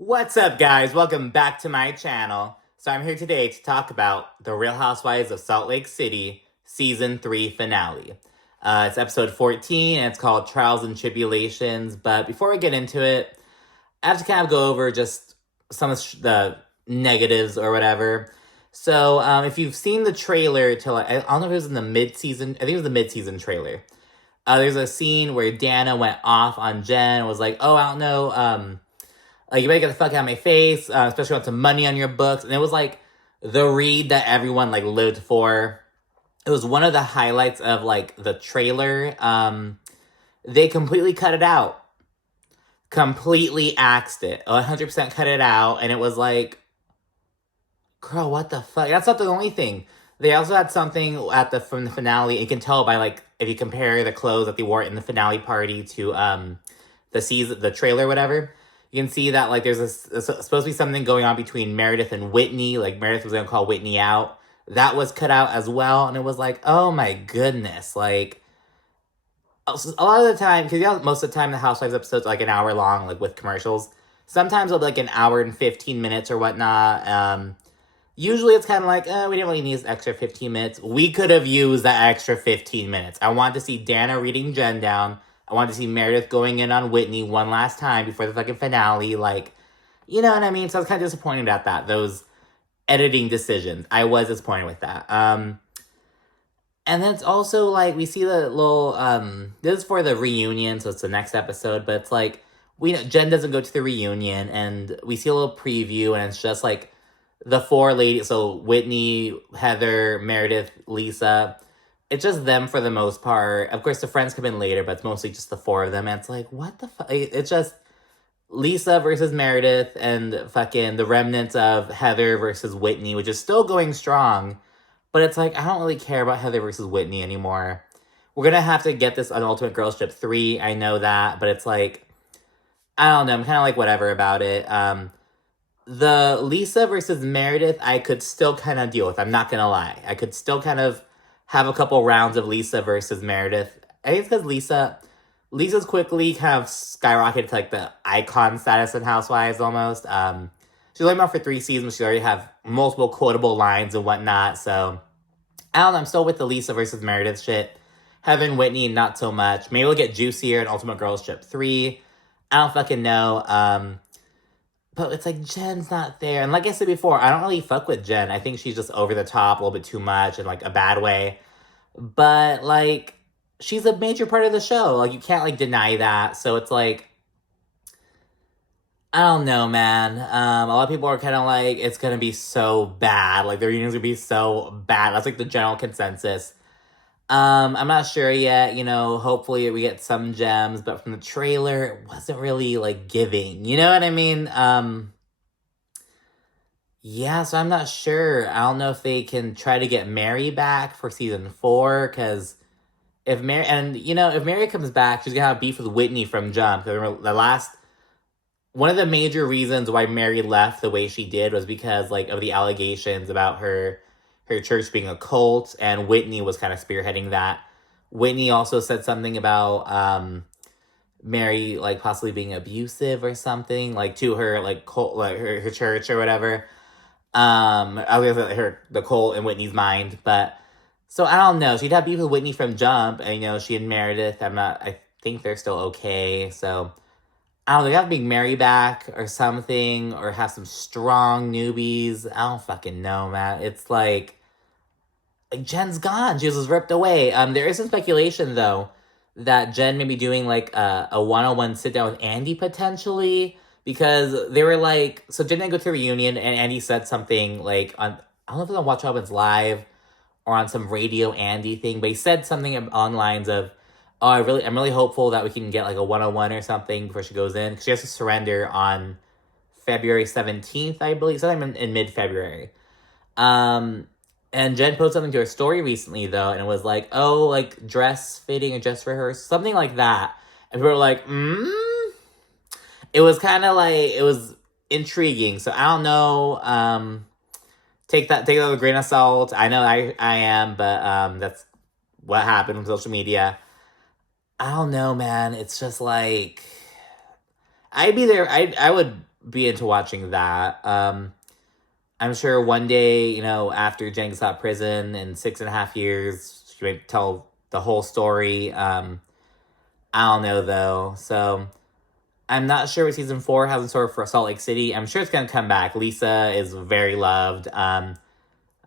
What's up, guys? Welcome back to my channel. So I'm here today to talk about The Real Housewives of Salt Lake City Season 3 finale. It's episode 14, and it's called Trials and Tribulations. But before we get into it, I have to kind of go over just some of the negatives or whatever. So if you've seen the trailer to, I don't know if it was in the mid-season, I think it was the mid-season trailer. There's a scene where Dana went off on Jen and was like, oh, I don't know, like, you better get the fuck out of my face, especially with some money on your books. And it was like the read that everyone like lived for. It was one of the highlights of like the trailer. They completely cut it out. Completely axed it. 100% cut it out. And it was like, girl, what the fuck? That's not the only thing. They also had something from the finale. You can tell by like if you compare the clothes that they wore in the finale party to the trailer, whatever. You can see that like there's supposed to be something going on between Meredith and Whitney. Like Meredith was gonna call Whitney out. That was cut out as well, and it was like, oh my goodness, like a lot of the time, because most of the time the Housewives episodes are like an hour long, like with commercials. Sometimes it'll be like an hour and 15 minutes or whatnot. Usually it's kind of like, we didn't really need this extra 15 minutes. We could have used that extra 15 minutes. I wanted to see Dana reading Jen down. I wanted to see Meredith going in on Whitney one last time before the fucking finale. Like, you know what I mean? So I was kind of disappointed at that. Those editing decisions. I was disappointed with that. And then it's also like, we see the little, this is for the reunion, so it's the next episode, but it's like, we know Jen doesn't go to the reunion, and we see a little preview, and it's just like, the four ladies, so Whitney, Heather, Meredith, Lisa, it's just them for the most part. Of course, the friends come in later, but it's mostly just the four of them. And it's like, what the fuck? It's just Lisa versus Meredith and fucking the remnants of Heather versus Whitney, which is still going strong. But it's like, I don't really care about Heather versus Whitney anymore. We're going to have to get this on Ultimate Girls Trip 3. I know that. But it's like, I don't know. I'm kind of like whatever about it. The Lisa versus Meredith, I could still kind of deal with. I'm not going to lie. I could still kind of have a couple rounds of Lisa versus Meredith. I think it's because Lisa's quickly kind of skyrocketed to like the icon status in Housewives almost. She's only been on for 3 seasons. She already have multiple quotable lines and whatnot. So I don't know. I'm still with the Lisa versus Meredith shit. Heather and Whitney, not so much. Maybe we'll get juicier in Ultimate Girls Trip 3. I don't fucking know. But it's like, Jen's not there. And like I said before, I don't really fuck with Jen. I think she's just over the top a little bit too much in like a bad way. But like, she's a major part of the show. Like, you can't like deny that. So it's like, I don't know, man. A lot of people are kind of like, it's gonna be so bad. Like, the reunion's gonna be so bad. That's like the general consensus. I'm not sure yet, hopefully we get some gems, but from the trailer, it wasn't really, like, giving, you know what I mean? Yeah, so I'm not sure. I don't know if they can try to get Mary back for season 4, because if Mary comes back, she's gonna have beef with Whitney from Jump, because remember, one of the major reasons why Mary left the way she did was because, like, of the allegations about her church being a cult, and Whitney was kind of spearheading that. Whitney also said something about Mary, like, possibly being abusive or something, like, to her, like, cult, like, her church or whatever. I was gonna say the cult in Whitney's mind, but, so I don't know. She'd have beef with Whitney from Jump, and, she and Meredith, I think they're still okay, so I don't know, they have to bring Mary back or something, or have some strong newbies. I don't fucking know, man. It's like Jen's gone. She was ripped away. There is some speculation though that Jen may be doing like a one-on-one sit down with Andy potentially, because they were like, so Jen didn't go to the reunion, and Andy said something like on, I don't know if it was on Watch Robin's Live or on some Radio Andy thing, but he said something on lines of, oh, I'm really hopeful that we can get like a one-on-one or something before she goes in, because she has to surrender on February 17th, I believe, sometime in mid-February. And Jen posted something to her story recently, though, and it was like, oh, like, dress fitting or dress rehearsal, something like that. And people were like, It was kind of like, it was intriguing. So I don't know, take that with a grain of salt. I know I am, but that's what happened on social media. I don't know, man. It's just like, I'd be there. I would be into watching that. I'm sure one day, you know, after Jen gets out of prison in 6.5 years, she may tell the whole story. I don't know though. So I'm not sure what season 4 has in store for Salt Lake City. I'm sure it's gonna come back. Lisa is very loved. I'm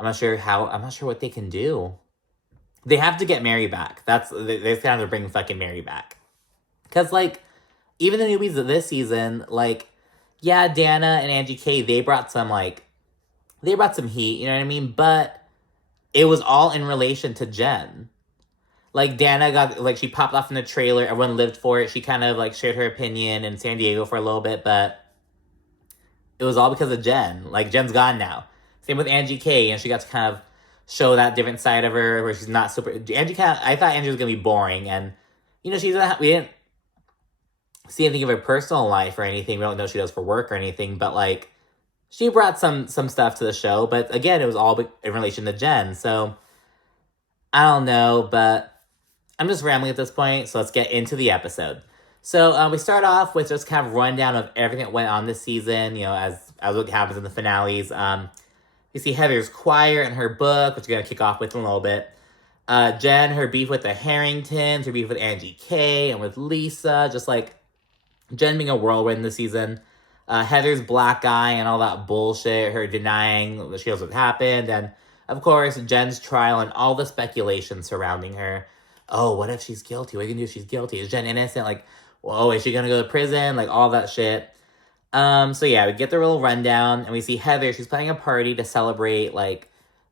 not sure how. I'm not sure what they can do. They have to get Mary back. They have to bring fucking Mary back. Cause like even the newbies of this season, like yeah, Dana and Angie K, they brought some heat. You know what I mean? But it was all in relation to Jen. Like Dana got like she popped off in the trailer. Everyone lived for it. She kind of like shared her opinion in San Diego for a little bit, but it was all because of Jen. Like Jen's gone now. Same with Angie K, and she got to kind of show that different side of her where she's not super. I thought Angie was gonna be boring, and you know we didn't see anything of her personal life or anything. We don't know what she does for work or anything, but like she brought some stuff to the show. But again, it was all in relation to Jen. So I don't know, but I'm just rambling at this point, so let's get into the episode. So we start off with just kind of rundown of everything that went on this season, you know, as what happens in the finales. You see Heather's choir and her book, which we're going to kick off with in a little bit. Jen, her beef with the Harringtons, her beef with Angie K, and with Lisa, just like Jen being a whirlwind this season. Heather's black eye and all that bullshit, her denying that she knows what happened, and of course, Jen's trial and all the speculation surrounding her. Oh, what if she's guilty? What are you gonna do if she's guilty? Is Jen innocent? Like, whoa, is she gonna go to prison? Like, all that shit. So yeah, we get the real rundown, and we see Heather, she's planning a party to celebrate, like,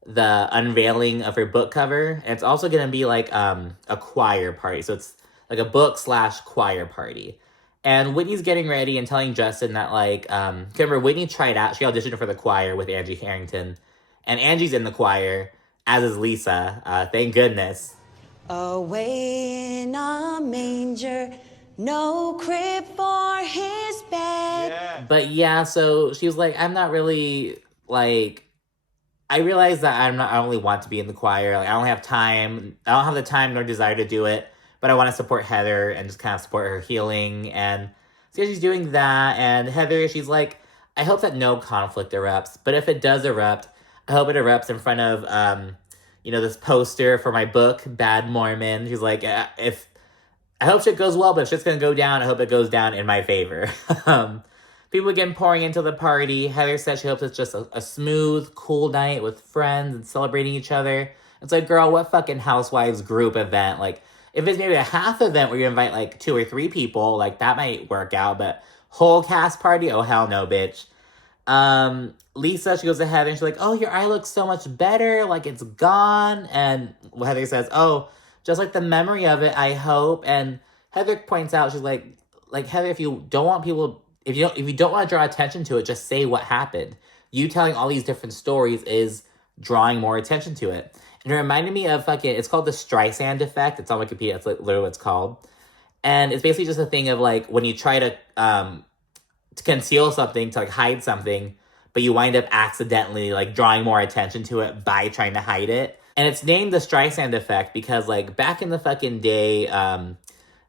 the unveiling of her book cover. And it's also gonna be, like, a choir party. So it's, like, a book/choir party. And Whitney's getting ready and telling Justin that, like, remember, Whitney tried out, she auditioned for the choir with Angie Harrington. And Angie's in the choir, as is Lisa. Thank goodness. Away in a manger, no crib for his bed. Yeah. But yeah, so she was like, I'm not really, like, I realize that I don't really want to be in the choir. Like, I don't have time. I don't have the time nor desire to do it. But I want to support Heather and just kind of support her healing. And so she's doing that. And Heather, she's like, I hope that no conflict erupts. But if it does erupt, I hope it erupts in front of, you know, this poster for my book, Bad Mormon. She's like, I hope shit goes well, but if shit's gonna go down, I hope it goes down in my favor. People again pouring into the party. Heather says she hopes it's just a smooth, cool night with friends and celebrating each other. It's like, girl, what fucking housewives group event? Like, if it's maybe a half event where you invite like 2 or 3 people, like that might work out, but whole cast party? Oh, hell no, bitch. Lisa, she goes to Heather and she's like, oh, your eye looks so much better, like it's gone. And Heather says, oh, just like the memory of it, I hope. And Heather points out, she's like Heather, if you don't want people, if you don't want to draw attention to it, just say what happened. You telling all these different stories is drawing more attention to it. And it reminded me of it's called the Streisand effect. It's on Wikipedia. It's like literally what it's called. And it's basically just a thing of like when you try to conceal something, to like hide something, but you wind up accidentally like drawing more attention to it by trying to hide it. And it's named the Streisand effect because like back in the fucking day,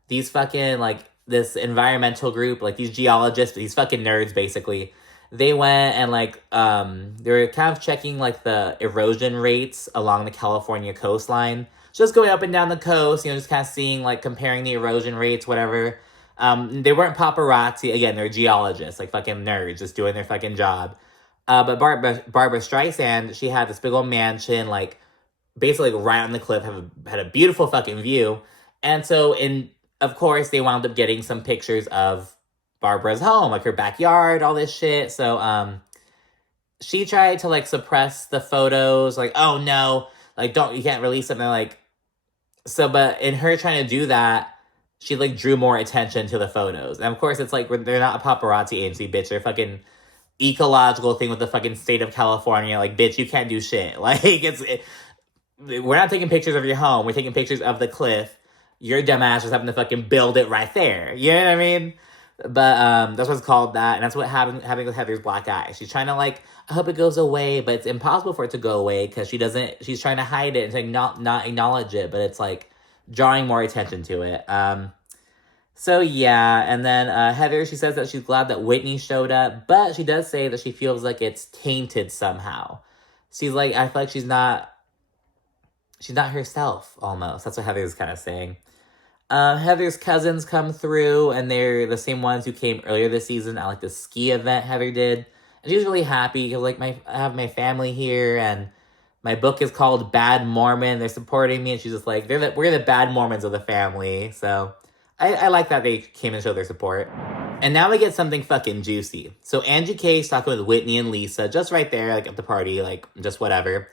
these fucking like this environmental group, like these geologists, these fucking nerds basically, they went and like they were kind of checking like the erosion rates along the California coastline. Just going up and down the coast, you know, just kind of seeing like comparing the erosion rates, whatever. They weren't paparazzi. Again, they're geologists, like fucking nerds, just doing their fucking job. But Barbara Streisand, she had this big old mansion, like basically like, right on the cliff, had a beautiful fucking view. And so, of course, they wound up getting some pictures of Barbara's home, like her backyard, all this shit. So, she tried to like suppress the photos, like, oh no, like you can't release something, like. So, but in her trying to do that, she like drew more attention to the photos. And of course, it's like they're not a paparazzi agency, bitch. They're fucking ecological thing with the fucking state of California. Like, bitch, you can't do shit. Like, we're not taking pictures of your home. We're taking pictures of the cliff. Your dumbass was having to fucking build it right there. You know what I mean? But that's what's called that. And that's what happening with Heather's black eye. She's trying to like, I hope it goes away, but it's impossible for it to go away because she's trying to hide it and to not acknowledge it, but it's like drawing more attention to it. So yeah, and then Heather, she says that she's glad that Whitney showed up, but she does say that she feels like it's tainted somehow. She's like, I feel like she's not herself almost. That's what Heather's kind of saying. Heather's cousins come through, and they're the same ones who came earlier this season at like the ski event Heather did. And she's really happy because like I have my family here, and my book is called Bad Mormon. They're supporting me, and she's just like, we're the bad Mormons of the family. So I like that they came and showed their support. And now we get something fucking juicy. So Angie K's talking with Whitney and Lisa, just right there, like at the party, like just whatever.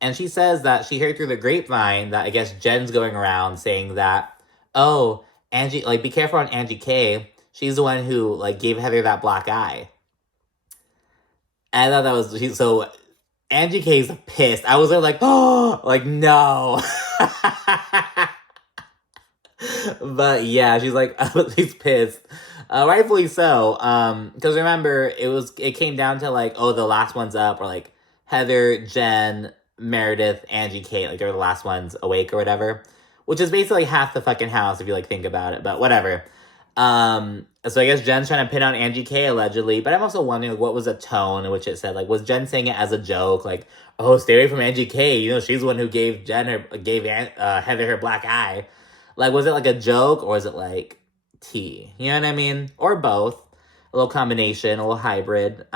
And she says that she heard through the grapevine that I guess Jen's going around saying that, oh, Angie, like, be careful on Angie K. She's the one who, like, gave Heather that black eye. And I thought that was, so Angie K's pissed. I was like, oh, like, no. But yeah, she's like, she's pissed. Rightfully so. Because remember, it came down to like, oh, the last one's up, or like Heather, Jen, Meredith, Angie, Kate, like they're the last ones awake or whatever, which is basically half the fucking house if you like think about it. But whatever. So I guess Jen's trying to pin on Angie K allegedly, but I'm also wondering like, what was the tone in which it said, like, was Jen saying it as a joke, like, oh, stay away from Angie K, you know, she's the one who gave Heather her black eye. Like, was it like a joke, or was it like tea? You know what I mean? Or both. A little combination, a little hybrid.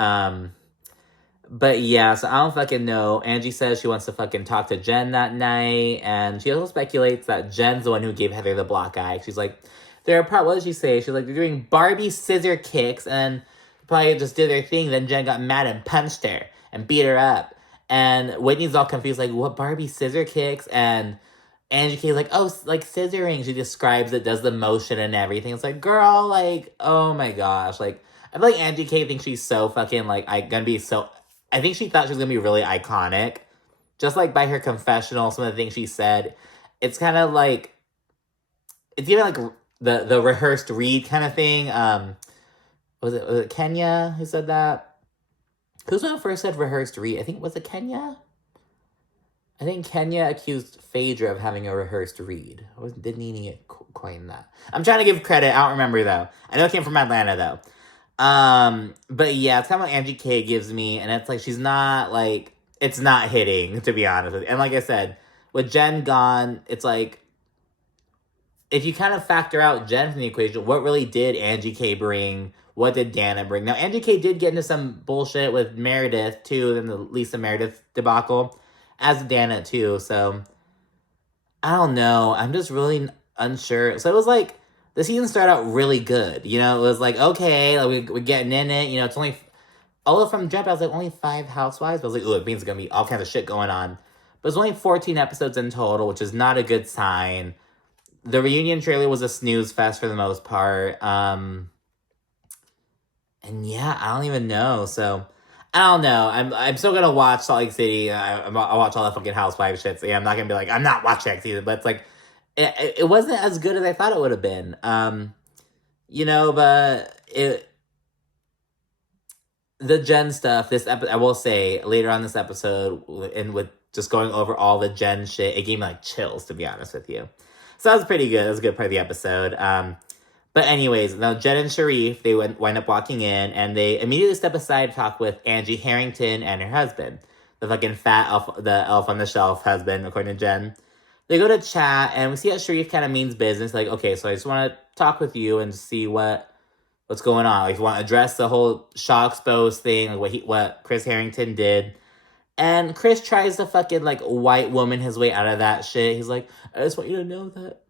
But yeah, so I don't fucking know. Angie says she wants to fucking talk to Jen that night, and she also speculates that Jen's the one who gave Heather the black eye. She's like, what did she say? She's like, they're doing Barbie scissor kicks, and probably just did their thing. Then Jen got mad and punched her and beat her up. And Whitney's all confused, like, what, Barbie scissor kicks? And Angie K's like, oh, like scissoring. She describes it, does the motion and everything. It's like, girl, like, oh my gosh. Like, I feel like Angie K thinks she's so fucking, like, I think she thought she was gonna be really iconic. Just like by her confessional, some of the things she said. It's kind of like, it's even like the rehearsed read kind of thing. Was it Kenya who said that? Who's the one who first said rehearsed read? I think, was it Kenya? I think Kenya accused Phaedra of having a rehearsed read. Or did Nene coin that? I'm trying to give credit. I don't remember, though. I know it came from Atlanta, though. But yeah, it's kind of what Angie K gives me. And it's like, she's not, like, it's not hitting, to be honest with you. And like I said, with Jen gone, it's like, if you kind of factor out Jen from the equation, what really did Angie K bring? What did Dana bring? Now, Angie K did get into some bullshit with Meredith, too, in the Lisa Meredith debacle. As Dana, too, so I don't know. I'm just really unsure. So it was like, the season started out really good. You know, it was like, okay, like we're getting in it. You know, it's only, although from jump, I was like, only 5 housewives. But I was like, ooh, it means it's going to be all kinds of shit going on. But it's only 14 episodes in total, which is not a good sign. The reunion trailer was a snooze fest for the most part. And yeah, I don't even know. So I don't know. I'm still gonna watch Salt Lake City. I'll watch all that fucking Housewives shit. So yeah, I'm not gonna be like, I'm not watching next season. But it's like, it wasn't as good as I thought it would have been. You know, but the Jen stuff. I will say later on this episode, and with just going over all the Jen shit, it gave me like chills, to be honest with you. So that was pretty good. That was a good part of the episode. But anyways, now Jen and Sharif, they wind up walking in, and they immediately step aside to talk with Angie Harrington and her husband. The fucking fat elf, the elf on the shelf husband, according to Jen. They go to chat, and we see that Sharif kind of means business. Like, okay, so I just want to talk with you and see what's going on. Like, you want to address the whole Shaw exposed thing, like what Chris Harrington did. And Chris tries to fucking, like, white woman his way out of that shit. He's like, I just want you to know that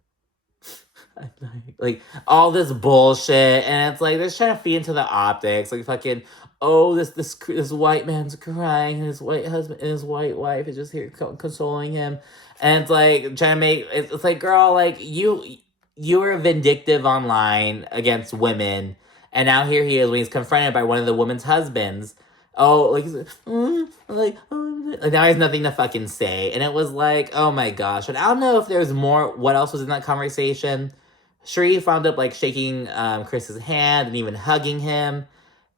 like all this bullshit, and it's like they're trying to feed into the optics, like fucking, oh, this white man's crying, and his white husband and his white wife is just here consoling him, and it's like trying to make it's like, girl, like you were vindictive online against women, and now here he is when he's confronted by one of the woman's husbands. Oh, like, like now he has nothing to fucking say, and it was like, oh my gosh. But I don't know if there's more. What else was in that conversation? Sharif wound up like shaking Chris's hand and even hugging him.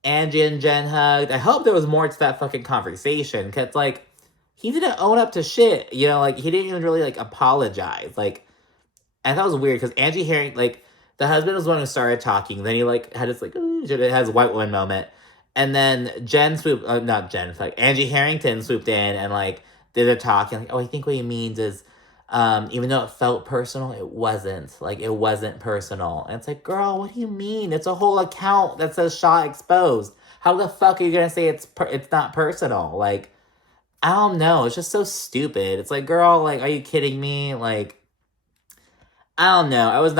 Angie and Jen hugged. I hope there was more to that fucking conversation, because like he didn't own up to shit. You know, like he didn't even really like apologize. Like, I thought it was weird because Angie Herring, like The husband was the one who started talking. Then he like had this like, ooh, it has a white woman moment. And then not Jen, like Angie Harrington swooped in and like did a talk and like, oh, I think what he means is, even though it felt personal, it wasn't. Like, it wasn't personal. And it's like, girl, what do you mean? It's a whole account that says Shah exposed. How the fuck are you gonna say it's not personal? Like, I don't know. It's just so stupid. It's like, girl, like, are you kidding me? Like, I don't know. I wasn't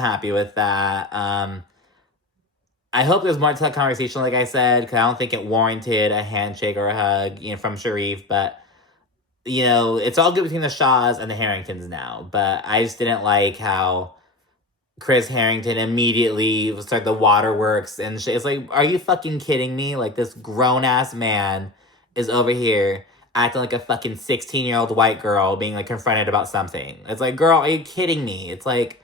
happy with that. I hope there's more to that conversation, like I said, because I don't think it warranted a handshake or a hug, from Sharif. But, it's all good between the Shahs and the Harringtons now. But I just didn't like how Chris Harrington immediately started the waterworks and shit. It's like, are you fucking kidding me? Like, this grown-ass man is over here acting like a fucking 16-year-old white girl being, like, confronted about something. It's like, girl, are you kidding me? It's like,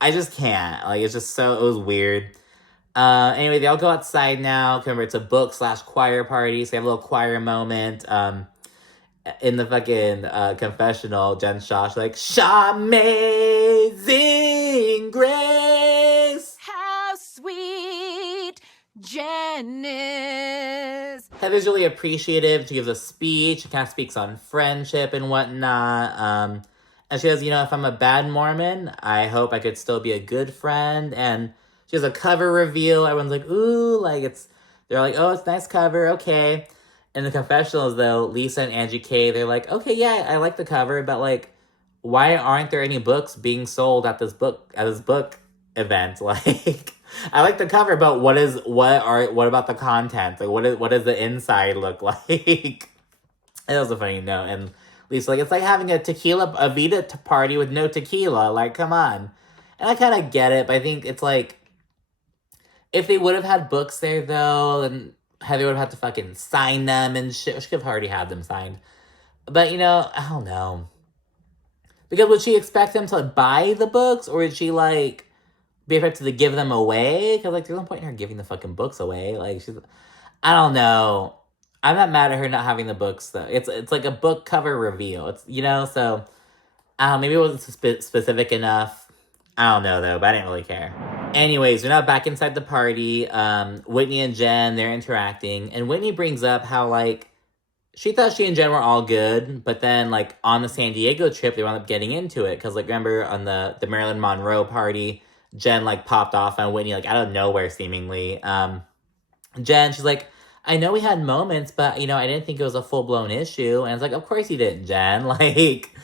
I just can't. Like, it was weird. Anyway, they all go outside now. Remember, it's a book/choir party, so they have a little choir moment. In the fucking confessional, Jen Shah, she's like, Shah, amazing grace. How sweet Jen is. Heather's really appreciative. She gives a speech. She kind of speaks on friendship and whatnot. And she says, if I'm a bad Mormon, I hope I could still be a good friend. And she has a cover reveal. Everyone's like, ooh, like they're like, oh, it's a nice cover, okay. In the confessionals, though, Lisa and Angie K, they're like, okay, yeah, I like the cover, but like, why aren't there any books being sold at this book event? Like, I like the cover, but what about the content? Like, what does the inside look like? It was a funny note. And Lisa, like, it's like having a Avita party with no tequila. Like, come on. And I kind of get it, but I think it's like, if they would have had books there, though, then Heather would have had to fucking sign them and shit. She could have already had them signed. But, I don't know. Because would she expect them to buy the books? Or would she, like, be expected to give them away? Because, like, there's no point in her giving the fucking books away. Like, I don't know. I'm not mad at her not having the books, though. It's like a book cover reveal. It's, so, I don't know, maybe it wasn't specific enough. I don't know, though, but I didn't really care. Anyways, we're now back inside the party. Whitney and Jen, they're interacting. And Whitney brings up how, like, she thought she and Jen were all good. But then, like, on the San Diego trip, they wound up getting into it. Because, like, remember on the Marilyn Monroe party, Jen, like, popped off on Whitney, like, out of nowhere, seemingly. Jen, she's like, I know we had moments, but, I didn't think it was a full-blown issue. And it's like, of course you didn't, Jen. Like,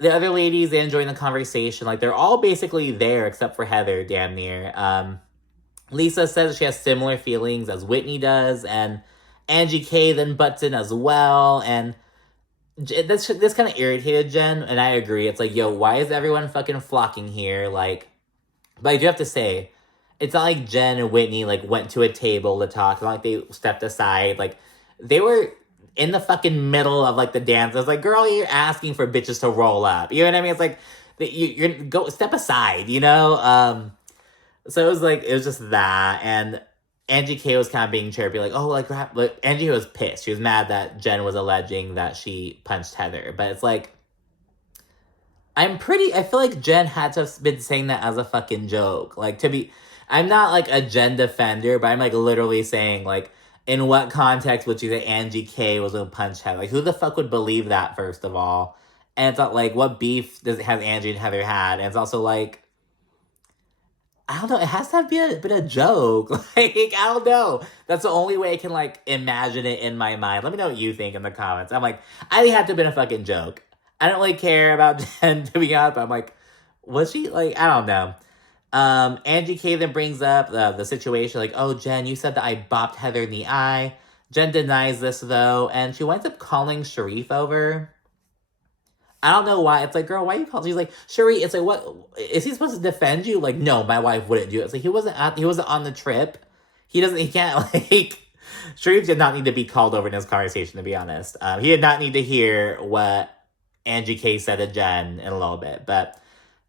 the other ladies, they enjoying the conversation. Like, they're all basically there except for Heather, damn near. Lisa says she has similar feelings as Whitney does. And Angie K then butts in as well. And this kind of irritated Jen. And I agree. It's like, yo, why is everyone fucking flocking here? Like, but I do have to say, it's not like Jen and Whitney, like, went to a table to talk. It's not like they stepped aside. Like, they were in the fucking middle of, like, the dance. I was like, girl, you're asking for bitches to roll up. You know what I mean? It's like, you're go step aside, So it was just that. And Angie K was kind of being chirpy, like, oh, like Angie was pissed. She was mad that Jen was alleging that she punched Heather. But it's like, I feel like Jen had to have been saying that as a fucking joke. Like, I'm not, like, a Jen defender, but I'm, like, literally saying, like, in what context would you say Angie K was going to punch Heather? Like, who the fuck would believe that, first of all? And it's not, like, what beef has Angie and Heather had? And it's also, like, I don't know, it has to have been a joke. Like, I don't know. That's the only way I can, like, imagine it in my mind. Let me know what you think in the comments. I'm like, I think it had to have been a fucking joke. I don't really care about Jen, to be honest, but I'm like, was she, like, I don't know. Angie K then brings up the situation, like, oh, Jen, you said that I bopped Heather in the eye. Jen denies this, though, and she winds up calling Sharif over. I don't know why. It's like, girl, why you call? She's like, Sharif, it's like, what? Is he supposed to defend you? Like, no, my wife wouldn't do it. It's like, he wasn't on the trip. He can't, like, Sharif did not need to be called over in this conversation, to be honest. He did not need to hear what Angie K said to Jen in a little bit, but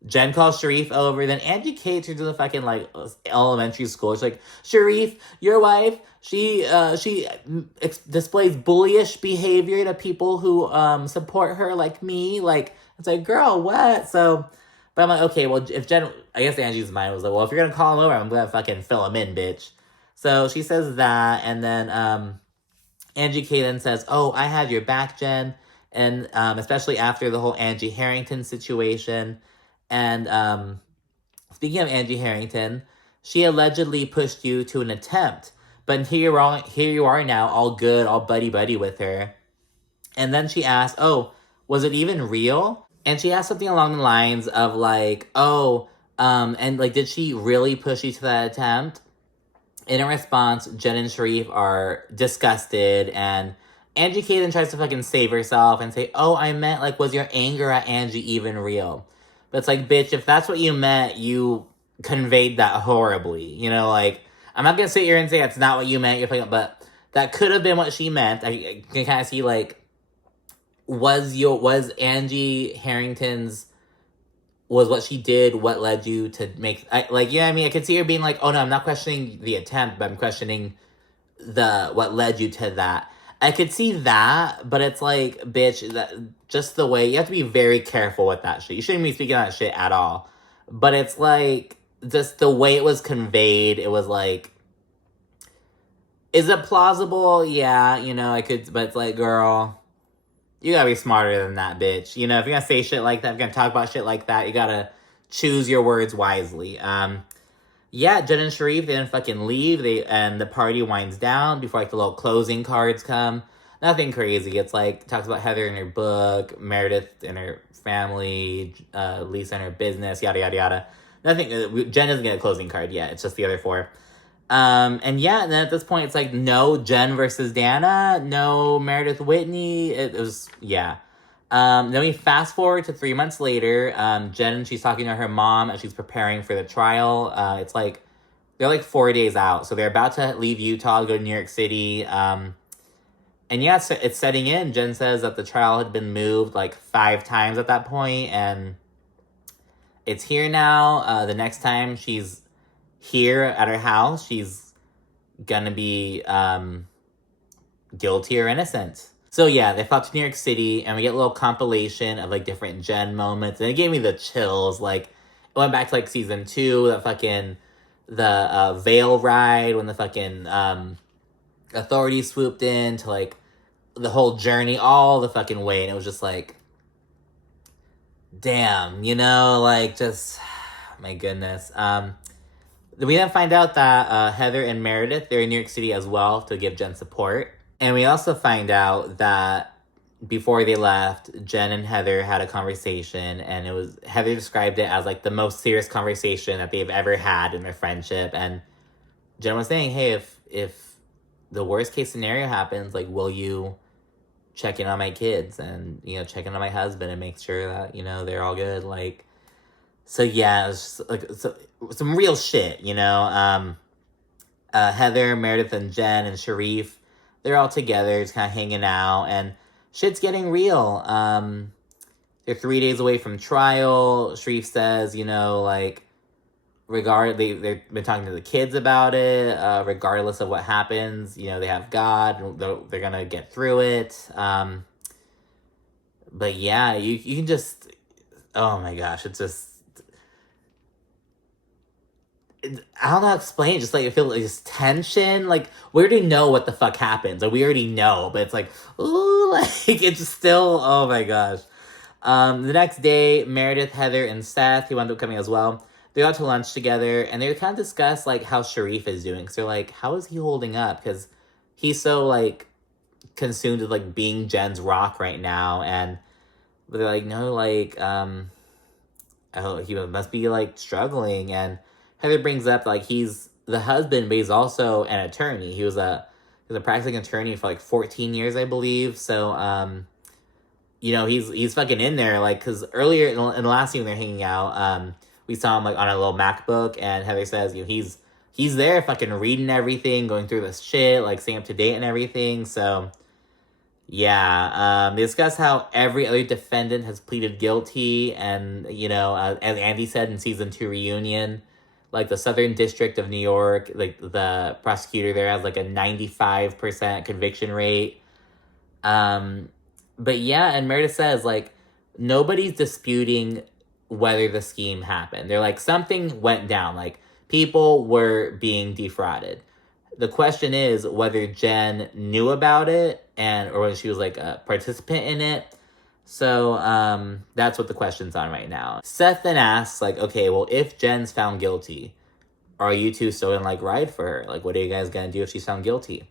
Jen calls Sharif over, then Angie K turns to the fucking, like, elementary school. She's like, Sharif, your wife, she displays bullyish behavior to people who support her, like me. Like, it's like, girl, what? So But I'm like, okay, well, if Jen, I guess Angie's mind was like, well, if you're gonna call him over, I'm gonna fucking fill him in, bitch. So she says that, and then Angie K then says, oh, I had your back, Jen. And especially after the whole Angie Harrington situation. And speaking of Angie Harrington, she allegedly pushed you to an attempt. But here you are now, all good, all buddy-buddy with her. And then she asked, oh, was it even real? And she asked something along the lines of like, oh, and like, did she really push you to that attempt? In response, Jen and Sharif are disgusted, and Angie K then tries to fucking save herself and say, oh, I meant, like, was your anger at Angie even real? But it's like, bitch, if that's what you meant, you conveyed that horribly. You know, like, I'm not gonna sit here and say that's not what you meant, but that could have been what she meant. I can kind of see, like, was Angie Harrington's, was what she did what led you to make, like, you know what I mean? I could see her being like, oh no, I'm not questioning the attempt, but I'm questioning what led you to that. I could see that, but it's like, bitch, that just the way, you have to be very careful with that shit. You shouldn't be speaking that shit at all. But it's like, just the way it was conveyed, it was like, is it plausible? Yeah, you know, I could, but it's like, girl, you gotta be smarter than that, bitch. You know, if you're gonna say shit like that, if you're gonna talk about shit like that, you gotta choose your words wisely. Yeah, Jen and Sharif, they didn't fucking leave. And the party winds down before like the little closing cards come. Nothing crazy. It's like, talks about Heather in her book, Meredith and her family, Lisa and her business, yada, yada, yada. Nothing, Jen doesn't get a closing card yet. It's just the other four. And yeah, and then at this point, it's like, no Jen versus Dana, no Meredith Whitney. It was, yeah. Then we fast forward to 3 months later. Jen, she's talking to her mom as she's preparing for the trial. It's like, they're like 4 days out. So they're about to leave Utah, go to New York City. And yeah, it's setting in. Jen says that the trial had been moved like 5 times at that point, and it's here now. The next time she's here at her house, she's gonna be guilty or innocent. So yeah, they fought to New York City, and we get a little compilation of like different Jen moments, and it gave me the chills. Like, it went back to like season 2, that fucking the veil ride when the fucking authorities swooped in, to like the whole journey all the fucking way, and it was just like, damn, you know, like, just my goodness. We then find out that Heather and Meredith, they're in New York City as well to give Jen support. And we also find out that before they left, Jen and Heather had a conversation, and it was, Heather described it as like the most serious conversation that they've ever had in their friendship. And Jen was saying, hey, if the worst case scenario happens, like, will you check in on my kids and, you know, check in on my husband and make sure that, you know, they're all good? Like, so yeah, it was just like some real shit, you know. Heather, Meredith, and Jen and Sharif, they're all together, just kind of hanging out, and shit's getting real. They're 3 days away from trial. Sharif says, you know, like, they've been talking to the kids about it. Regardless of what happens, you know, they have God, and they're gonna get through it. But yeah, you can just, oh my gosh, it's just, I don't know how to explain it. Just like, I feel like this tension. Like, we already know what the fuck happens. Like, we already know, but it's like, ooh, like, it's still, oh my gosh. The next day, Meredith, Heather, and Seth, who wound up coming as well, they got to lunch together, and they kind of discuss like how Sharif is doing. So they're like, how is he holding up? Because he's so like consumed with like being Jen's rock right now. And but they're like, no, like, oh, he must be like struggling. And Heather brings up like he's the husband, but he's also an attorney. He was a practicing attorney for like 14 years, I believe. So you know, he's fucking in there, like, because earlier in the last scene when they're hanging out, we saw him like on a little MacBook, and Heather says, you know, he's there fucking reading everything, going through this shit, like staying up to date and everything. So yeah, they discuss how every other defendant has pleaded guilty, and, you know, as Andy said in season 2 reunion, like the Southern District of New York, like the prosecutor there has like a 95% conviction rate. But yeah, and Meredith says like nobody's disputing whether the scheme happened. They're like, something went down. Like, people were being defrauded. The question is whether Jen knew about it or whether she was like a participant in it. So that's what the question's on right now. Seth then asks, like, okay, well, if Jen's found guilty, are you two still gonna like ride for her? Like, what are you guys gonna do if she's found guilty?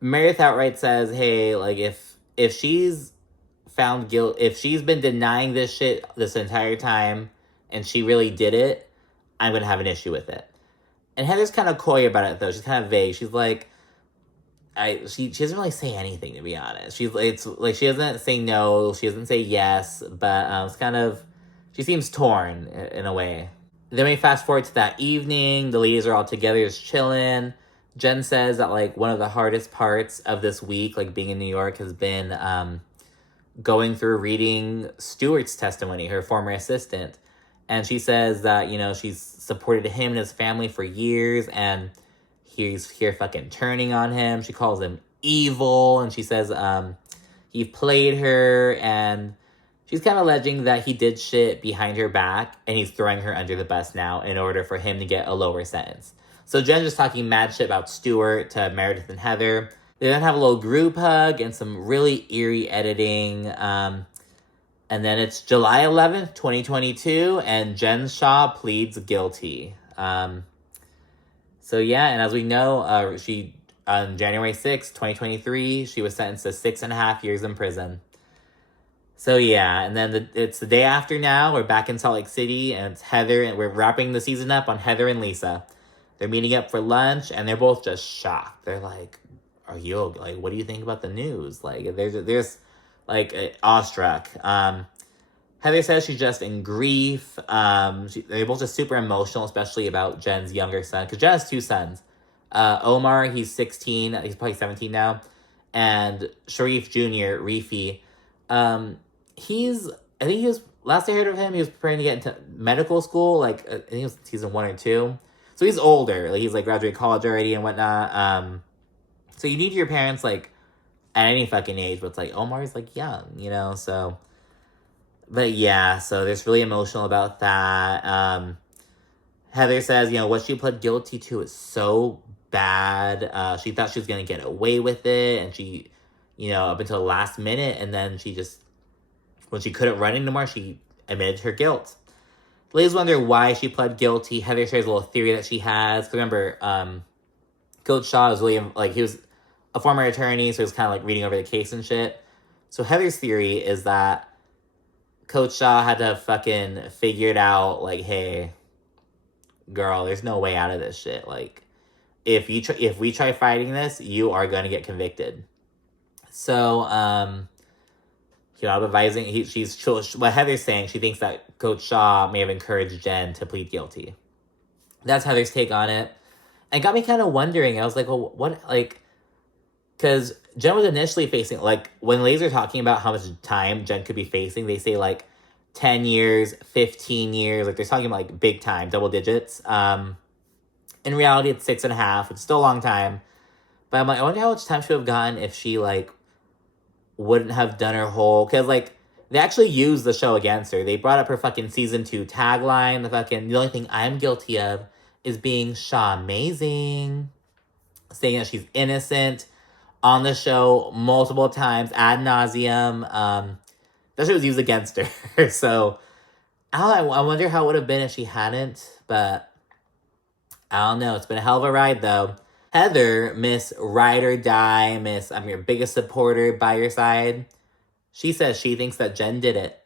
Meredith outright says, hey, like, if she's found guilt, if she's been denying this shit this entire time and she really did it, I'm gonna have an issue with it. And Heather's kind of coy about it, though. She's kind of vague. She's like, she doesn't really say anything, to be honest. It's like she doesn't say no, she doesn't say yes, but it's kind of, she seems torn in a way. Then we fast forward to that evening. The ladies are all together, just chilling. Jen says that like one of the hardest parts of this week, like being in New York, has been going through reading Stuart's testimony, her former assistant. And she says that, you know, she's supported him and his family for years, and he's here fucking turning on him. She calls him evil, and she says he played her, and she's kind of alleging that he did shit behind her back, and he's throwing her under the bus now in order for him to get a lower sentence. So Jen's just talking mad shit about Stuart to Meredith and Heather. They then have a little group hug and some really eerie editing. And then it's July 11th, 2022, and Jen Shah pleads guilty. So yeah, and as we know, she on January 6th, 2023, she was sentenced to 6.5 years in prison. So yeah, and then it's the day after now. We're back in Salt Lake City, and it's Heather, and we're wrapping the season up on Heather and Lisa. They're meeting up for lunch, and they're both just shocked. They're like, "Are you okay? Like, what do you think about the news?" Like, there's like awestruck. Heather says she's just in grief. They're both just super emotional, especially about Jen's younger son, because Jen has two sons. Omar, he's 16, he's probably 17 now, and Sharif Jr., Reefy. I think he was, last I heard of him, he was preparing to get into medical school, like, I think it was season 1 or 2. So he's older, like, he's, like, graduated college already and whatnot. So you need your parents, like, at any fucking age, but it's like, Omar's, like, young, you know, so. But yeah, so there's really emotional about that. Heather says, you know, what she pled guilty to is so bad. She thought she was going to get away with it, and she, you know, up until the last minute, and then she just, when she couldn't run anymore, she admitted her guilt. Ladies wonder why she pled guilty. Heather shares a little theory that she has. Because remember, Coach Shah was really, like, he was a former attorney, so he was kind of, like, reading over the case and shit. So Heather's theory is that Coach Shah had to fucking figure it out, like, hey, girl, there's no way out of this shit. Like, if we try fighting this, you are going to get convicted. So, you know, I'm advising, what Heather's saying, she thinks that Coach Shah may have encouraged Jen to plead guilty. That's Heather's take on it. And got me kind of wondering, I was like, well, what, like, because Jen was initially facing, like, when ladies are talking about how much time Jen could be facing, they say, like, 10 years, 15 years, like, they're talking about, like, big time, double digits. In reality, it's 6.5, it's still a long time. But I'm like, I wonder how much time she would have gotten if she, like, wouldn't have done her whole, because, like, they actually used the show against her. They brought up her fucking season 2 tagline, the only thing I'm guilty of is being Shaw amazing, saying that she's innocent on the show multiple times, ad nauseum. That shit was used against her. So, I wonder how it would have been if she hadn't, but I don't know. It's been a hell of a ride, though. Heather, Miss Ride or Die, Miss I'm your biggest supporter by your side, she says she thinks that Jen did it.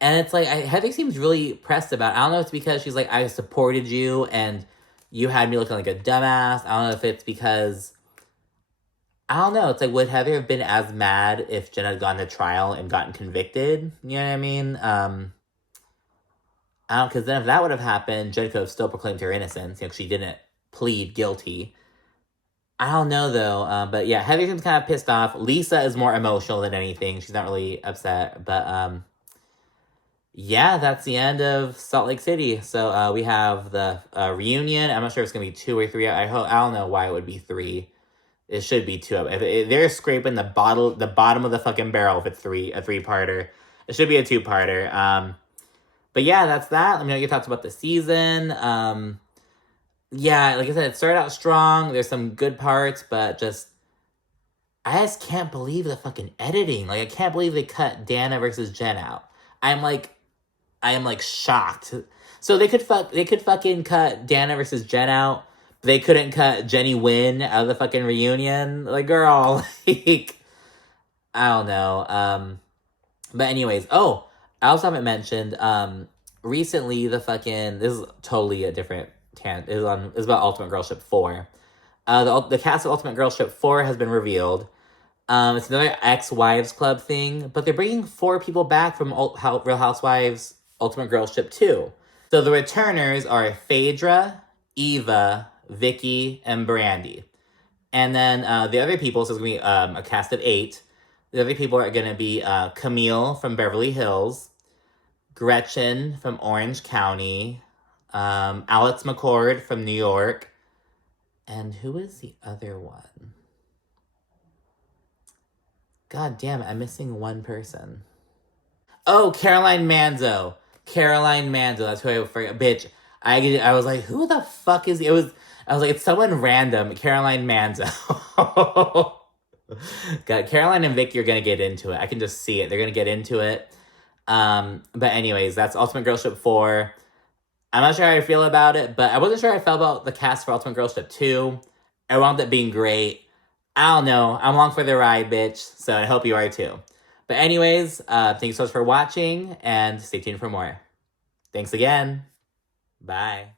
And it's like, Heather seems really pressed about it. I don't know if it's because she's like, I supported you and you had me looking like a dumbass. I don't know if it's because, I don't know. It's like, would Heather have been as mad if Jen had gone to trial and gotten convicted? You know what I mean? I don't, because then if that would have happened, Jen could have still proclaimed her innocence, you know, she didn't plead guilty. I don't know, though. But yeah, Heather seems kind of pissed off. Lisa is more emotional than anything. She's not really upset. But yeah, that's the end of Salt Lake City. So we have the reunion. I'm not sure if it's going to be 2 or 3. I don't know why it would be 3. It should be 2. They're scraping the bottom of the fucking barrel if it's a 3-parter. It should be a two-parter. But yeah, that's that. Let me know your thoughts about the season. Yeah, like I said, it started out strong. There's some good parts, but I just can't believe the fucking editing. Like, I can't believe they cut Dana versus Jen out. I'm like, I am like shocked. So they could fucking cut Dana versus Jen out. But they couldn't cut Jenny Wynn out of the fucking reunion. Like, girl, like, I don't know. But anyways, I also haven't mentioned, recently this is totally a different it's about Ultimate Girl Ship 4. The cast of Ultimate Girl Ship 4 has been revealed. It's another ex-wives club thing, but they're bringing 4 people back from Real Housewives Ultimate Girl Ship 2. So the returners are Phaedra, Eva, Vicky, and Brandy. And then the other people, so it's going to be a cast of 8. The other people are going to be Camille from Beverly Hills, Gretchen from Orange County, Alex McCord from New York, and who is the other one? God damn it, I'm missing one person. Oh, Caroline Manzo. Caroline Manzo, that's who I forgot. Bitch, I was like, who the fuck is... I was like, it's someone random. Caroline Manzo. God, Caroline and Vicky are gonna get into it. I can just see it. They're gonna get into it. But anyways, that's Ultimate Girl Ship 4. I'm not sure how I feel about it, but I wasn't sure how I felt about the cast for Ultimate Girl Ship 2. It wound up being great. I don't know. I'm along for the ride, bitch. So I hope you are too. But anyways, thank you so much for watching, and stay tuned for more. Thanks again. Bye.